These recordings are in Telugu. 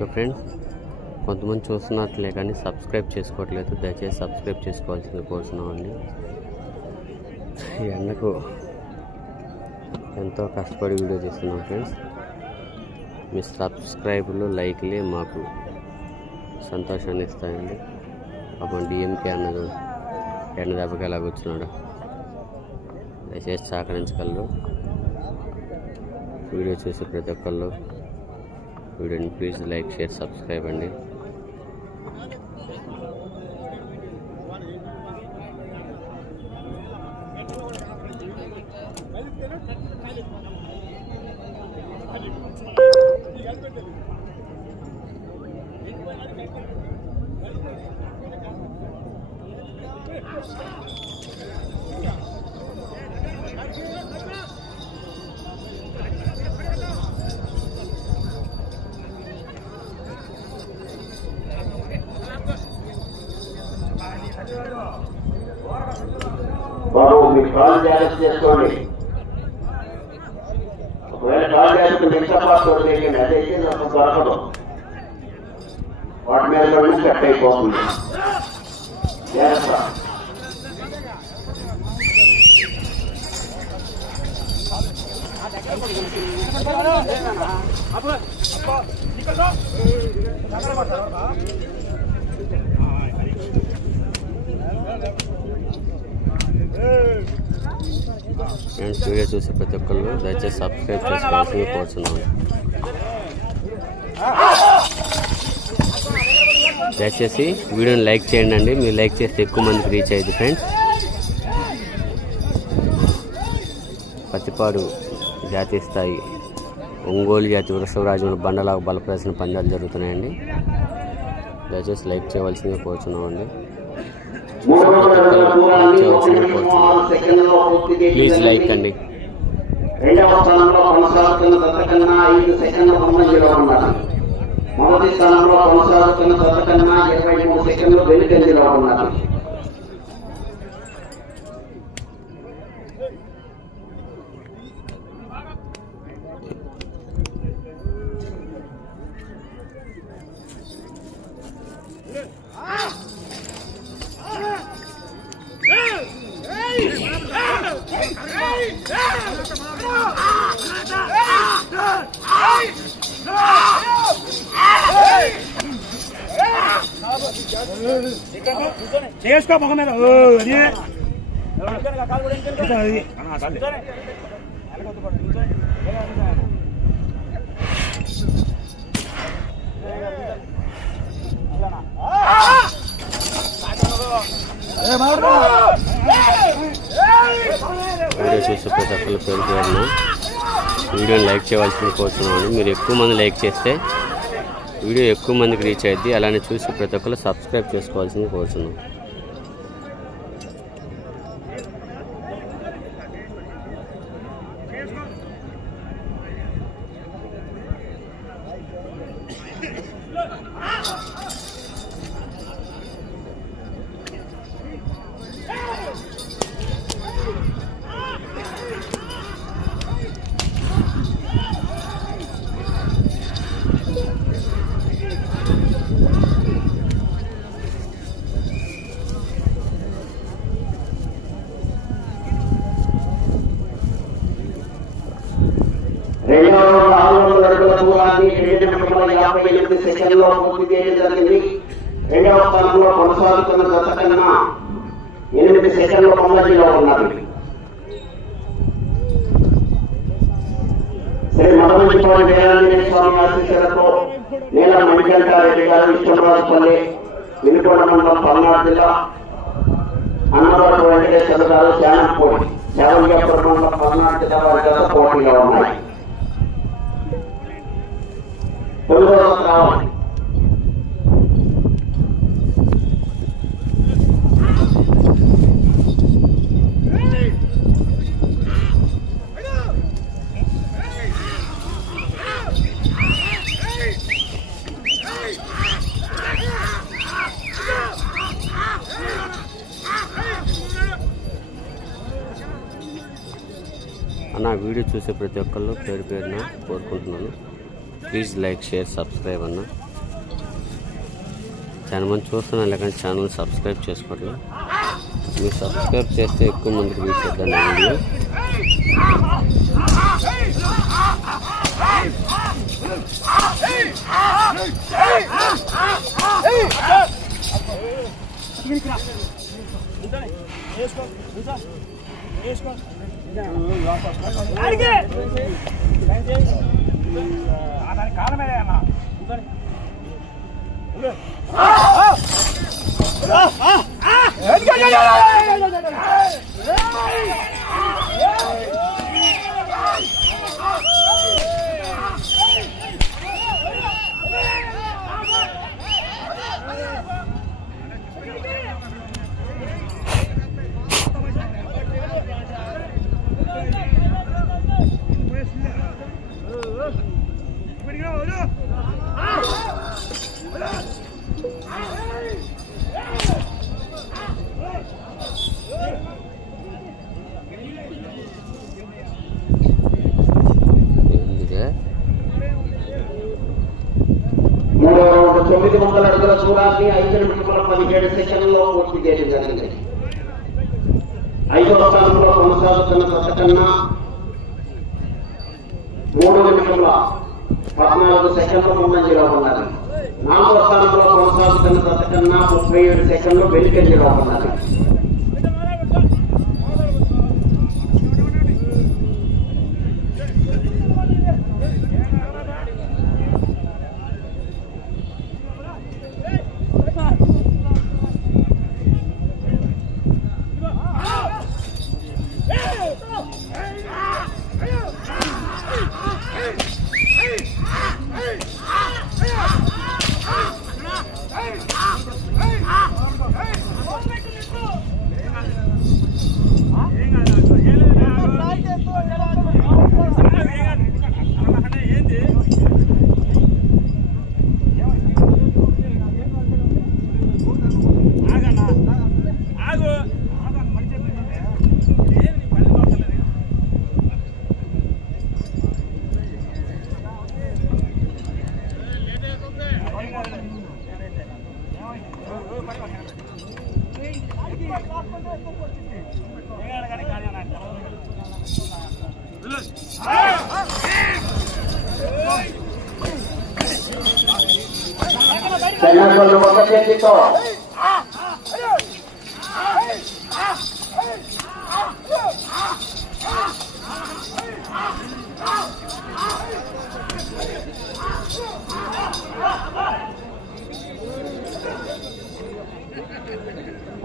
Okay friends. కొంతమంది చూస్తున్నట్లే కానీ సబ్స్క్రైబ్ చేసుకోవట్లేదు. దయచేసి సబ్స్క్రైబ్ చేసుకోవాల్సింది కోరుతున్నామండి ఎండకు ఎంతో కష్టపడి వీడియో చేస్తున్నాం ఫ్రెండ్స్. మీ సబ్స్క్రైబ్లు లైక్లే మాకు సంతోషాన్ని ఇస్తాయండి. పాపం డిఎంకే అన్నది ఎండ దెబ్బకి ఎలా కూర్చున్నాడు. దయచేసి సహకరించగలరు. వీడియో చూసి ప్రతి ఒక్కళ్ళు వీడియోని ప్లీజ్ లైక్ షేర్ సబ్స్క్రైబ్ అండి. కాల్ జాగ్రత్త చేసుకోండి ఒకవేళ కాల్ జాగ్రత్త మిగతా పాస్వర్డ్ వేయండి అదైతే నాకు దొరకదు వాటి మీద కూడా కట్ అయిపోతుంది జాగ్రత్త ఫ్రెండ్స్ వీడియో చూసి ప్రతి ఒక్కళ్ళు దయచేసి సబ్స్క్రైబ్ చేసుకోవాల్సింది కోరుతున్నాను దయచేసి వీడియోని లైక్ చేయండి అండి. మీరు లైక్ చేస్తే ఎక్కువ మందికి రీచ్ అయ్యింది ఫ్రెండ్స్. పత్తిపాడు జాతీయ స్థాయి ఒంగోలు జాతి వృషభరాజు బండలా బలప్రదర్శన పందాలు జరుగుతున్నాయండి. దయచేసి లైక్ చేయవలసిందిగా కోరుచున్నామండి. ప్లీజ్ లైక్ అండి రెండవ స్థానంలో కొనసాగుతున్న కన్నా ఐదు సెకండ్ల ముందంజలో ఉన్నారు మొదటి స్థానంలో కొనసాగుతున్న కన్నా ఇరవై మూడు సెకండ్లు వెనుకంజలో ఉన్నారు చేసుకో మొహం మీద ఏ, మాట్లాడు. వీడియో చూసి ప్రతి ఒక్కరు పేరు పేరున వీడియోని లైక్ చేయవలసింది కోరుతున్నాను మీరు ఎక్కువ మంది లైక్ చేస్తే వీడియో ఎక్కువ మందికి రీచ్ అయ్యింది అలానే చూసి ప్రతి ఒక్కరు సబ్స్క్రైబ్ చేసుకోవాల్సింది కోరుతున్నాం ఎనిమిది సెకండ్లో పూర్తి చేయడం జరిగింది. రెండవ స్థానంలో కొనసాగుతున్న దశ కన్నా ఎనిమిది సెకండ్ల ముందంజలో ఉన్నారు శ్రీ మఠమంచిపోయిన వీరాంజనేయ స్వామి ఆశీస్సులతో నేల మణికంఠారెడ్డి గారు విష్ణురాజుపల్లి వినుకొండ మండలం పల్నాడు జిల్లా అన్నవరం వెంకటేశ్వర గారు శానంపూడి శావంజాపురం మండలం పల్నాడు జిల్లా వారి గత పోటీగా ఉన్నాయి. తొమ్మిదవ రావాలి అన్న వీడియో చూసే ప్రతి ఒక్కళ్ళు పేరు పేరున కోరుకుంటున్నాను. ప్లీజ్ లైక్ షేర్ సబ్స్క్రైబ్ అన్న. చాలా మంది చూస్తున్నాను లేకపోతే ఛానల్ సబ్స్క్రైబ్ చేసుకోవట్లేదు మీరు సబ్స్క్రైబ్ చేస్తే ఎక్కువ మందికి రీచ్ అవుతాను వీడియో. దానికి కారణమే అన్న ఏంటిదే అడుగుల దూరాన్ని ఐదు నిమిషముల పదిహేడు సెకండ్లో పూర్తి చేయడం జరిగింది. ఐదో స్థానంలో కొనసాగుతున్న జత కన్నా మూడు నిమిషముల పద్నాలుగు సెకండ్ల ముందంజలో ఉన్నది. నాలుగో స్థానంలో కొనసాగుతున్న జత కన్నా ముప్పై ఏడు సెకండ్లు వెనుకంజలో ఉన్నది.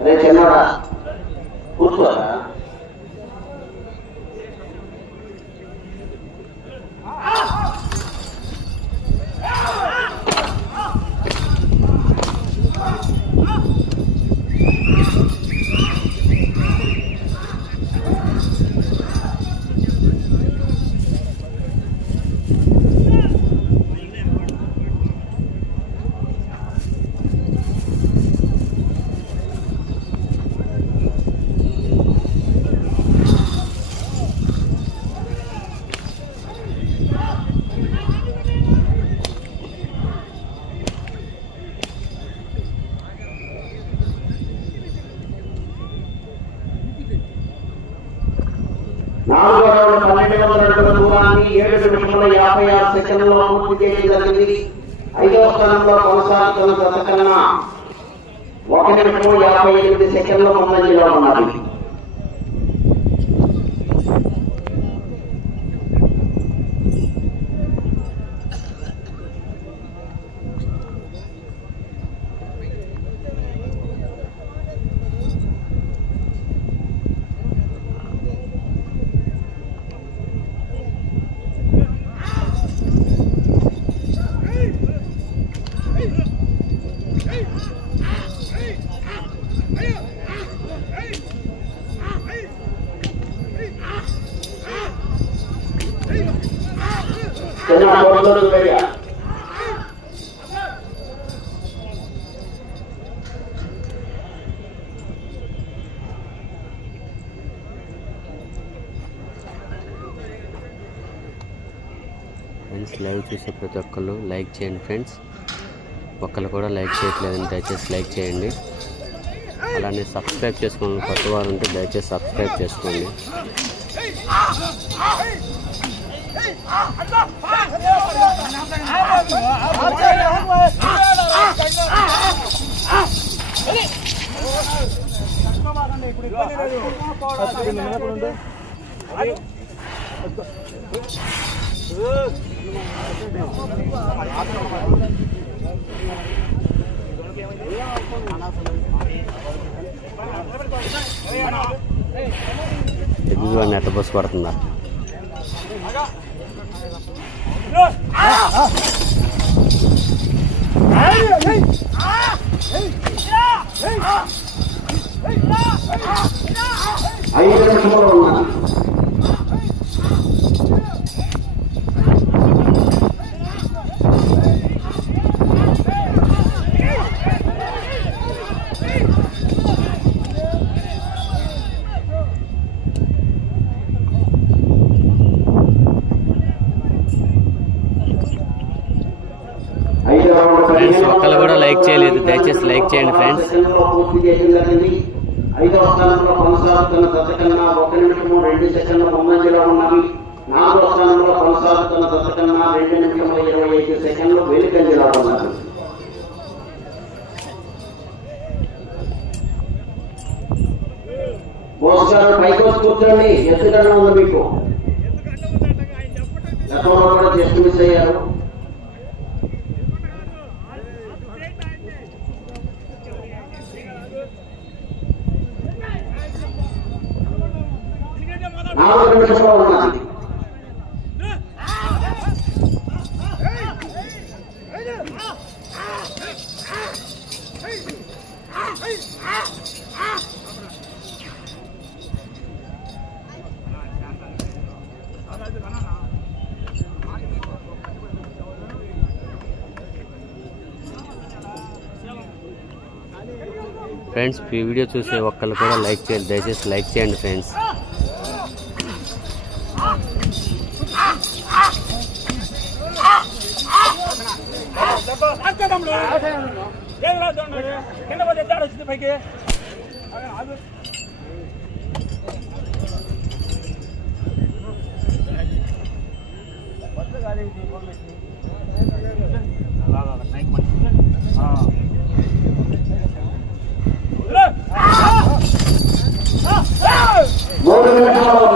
le echen యాభై ఆరు సెకండ్లలో పూర్తి చేయడం జరిగింది ఐదవ స్థానంలో కొనసాగుతున్న గత కన్నా ఒక నిమిషం యాభై ఎనిమిది సెకండ్ల ముందంజలో ఉన్నది. చిన్న ఫ్రెండ్స్ లైవ్ చూసే ప్రతి ఒక్కళ్ళు లైక్ చేయండి ఫ్రెండ్స్ ఒక్కళ్ళు కూడా లైక్ చేయట్లేదని దయచేసి లైక్ చేయండి. అలానే సబ్స్క్రైబ్ చేసుకోండి. కొత్త వారు ఉంటే దయచేసి సబ్స్క్రైబ్ చేసుకోండి. ఎదుగుగా నెట్ట బస్సు 일어. 아! 아! 에이! 에이! 아! 에이! 일어! 에이! 아! 에이! 일어! 에이! 일어! 아이, 이거 좀 먹어. లైక్ చేయండి ఫ్రెండ్స్ ఐదవ స్థానంలో కొనసాగుతున్న దశ కన్నా ఒక నిమిషము రెండు సెకండ్ల ముందంజలో ఉన్నవి నాలుగవ స్థానంలో కొనసాగుతున్న దశ కన్నా రెండు నిమిషముల ఇరవై ఐదు సెకండ్లు వెనుకంజలో ఉన్నవి బోస్ గారు పైకి వచ్చి కూర్చోండి. ఎత్తుగా ఉంది మీకు. గతంలో కూడా జస్ట్ మిస్ అయ్యారు. నాలుగు ఉన్నది ఫ్రెండ్స్ ఈ వీడియో చూసే ఒక్కరు కూడా లైక్ చేయండి. దయచేసి లైక్ చేయండి ఫ్రెండ్స్ కింద పోతే ఎట్లా వచ్చింది పైకి మూడు నిమిషంలో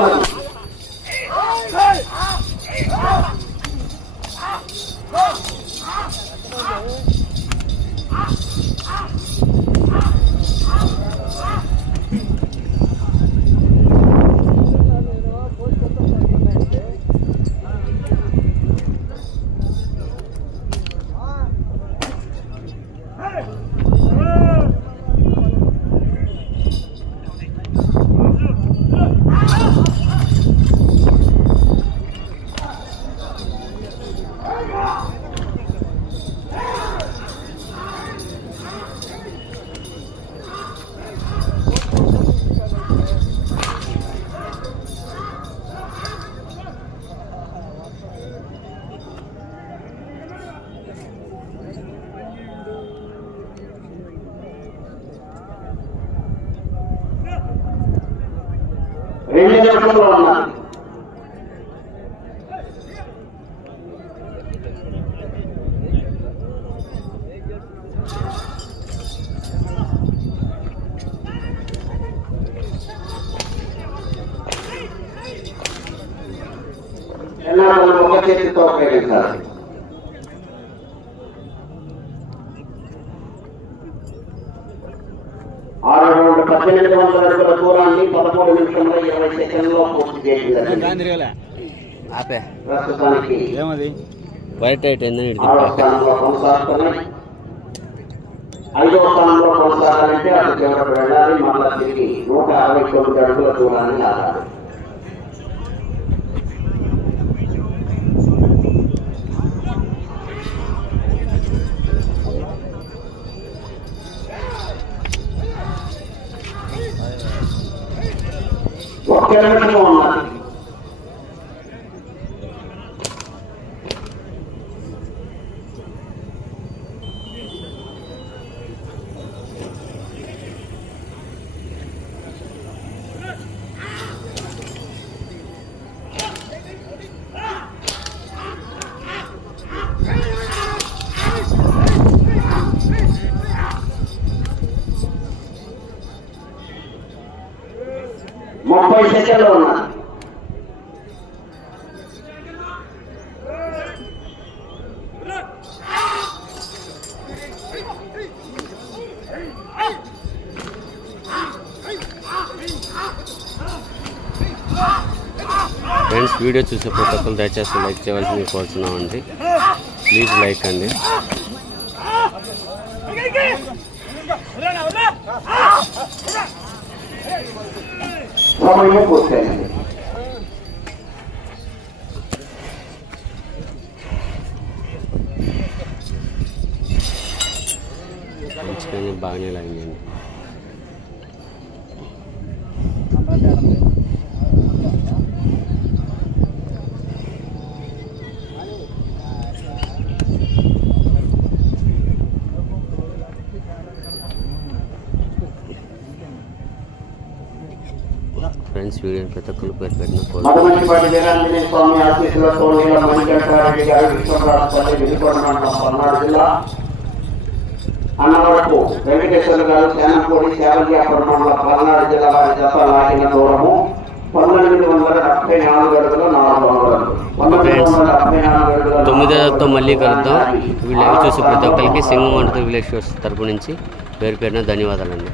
ఉన్నది ఆరు రెండు పద్దెనిమిది వందల అడుగుల దూరాన్ని పదమూడు నిమిషంలో ఇరవై సెకండ్లో పూర్తి చేసింది. ఆపే. ప్రస్తుతానికి ఏమది? వైట్ ఏందని ఆరో స్థానంలో కొనసాగుతున్నాయి. ఐదవ స్థానంలో కొనసాగాలంటే అటు చివరకు వెళ్ళాలి. మళ్ళా తిరిగి నూట అరవై తొమ్మిది అడుగుల దూరాన్ని やられたは ముప్పై సెకండ్లు ఉన్నా. ఫ్రెండ్స్ వీడియో చూసే ప్రతి ఒక్కరు దయచేసి లైక్ చేయవలసింది కోరుతున్నామండి ప్లీజ్ లైక్ అండి. সময়ও করতে নেবে Banyak. వీడియోని ప్రతి ఒక్కరు పేరు పెట్టిన అన్నవరపు వెంకటేశ్వర గారు పల్నాడు జిల్లా వారి జత లాగిన దూరము పంతొమ్మిది వందల డెబ్బై నాలుగు అడుగుల నాలుగు వందలు తొమ్మిదోతో మళ్ళీ కలుద్దాం. వీళ్ళు చూసి ప్రతి ఒక్కరికి సింగం వంటతో విలేజ్ తరపు నుంచి పేరు పేరున ధన్యవాదాలండి.